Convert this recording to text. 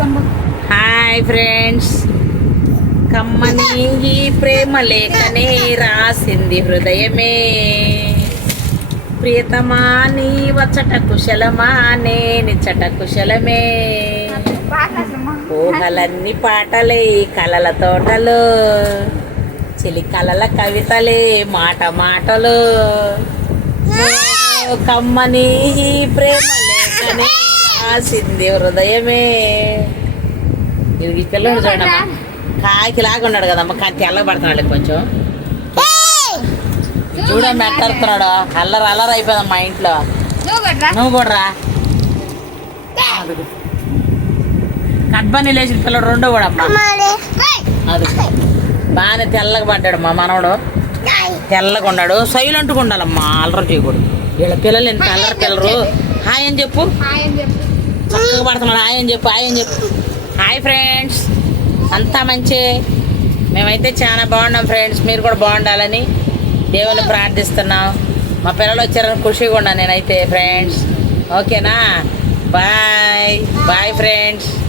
Hi friends కమ్మని ఈ ప్రేమ లేఖనే రాసింది హృదయమే. ప్రియతమా నీ వచ్చట కుశలమా నేనిచ్చట కుశలమే. ఊహలన్నీ పాటలే కలల తోటలు చిలి కలల కవితలే మాట మాటలు. కమ్మని ఈ ప్రేమ లేఖనే రాసింది హృదయమే. ఇది ఈ పిల్లడు చూడమ్మా కాకి లాగా ఉన్నాడు కదమ్మా కానీ తెల్ల పడుతున్నాడు కొంచెం చూడమ్మా ఎట్టడుతున్నాడు అల్లరి అల్లరి అయిపోయిందమ్మా ఇంట్లో. నువ్వు కూడా రా. కట్బని లేచిన పిల్లడు రెండో కూడా అమ్మా. అది బాగానే తెల్లగా పడ్డాడు మా మనవడు. తెల్లగా ఉన్నాడు సైలెంట్గా ఉండాలమ్మా అల్లరి చేయకూడదు. వీళ్ళ పిల్లలు ఎంత అల్లరి పిల్లరు. హాయ్ అని చెప్పు. హాయ్ అని చెప్పు. చక్కగా పడుతున్నాడు. హాయ్ అని చెప్పు హాయ్ అని చెప్పు. Hi friends. అంతా మంచి. మేమైతే చాలా బాగున్నాం ఫ్రెండ్స్. మీరు కూడా బాగుండాలని దేవుని ప్రార్థిస్తున్నాం. మా పిల్లలు వచ్చారని ఖుషిగా ఉన్నాను నేనైతే ఫ్రెండ్స్. ఓకేనా? బాయ్. Bye friends.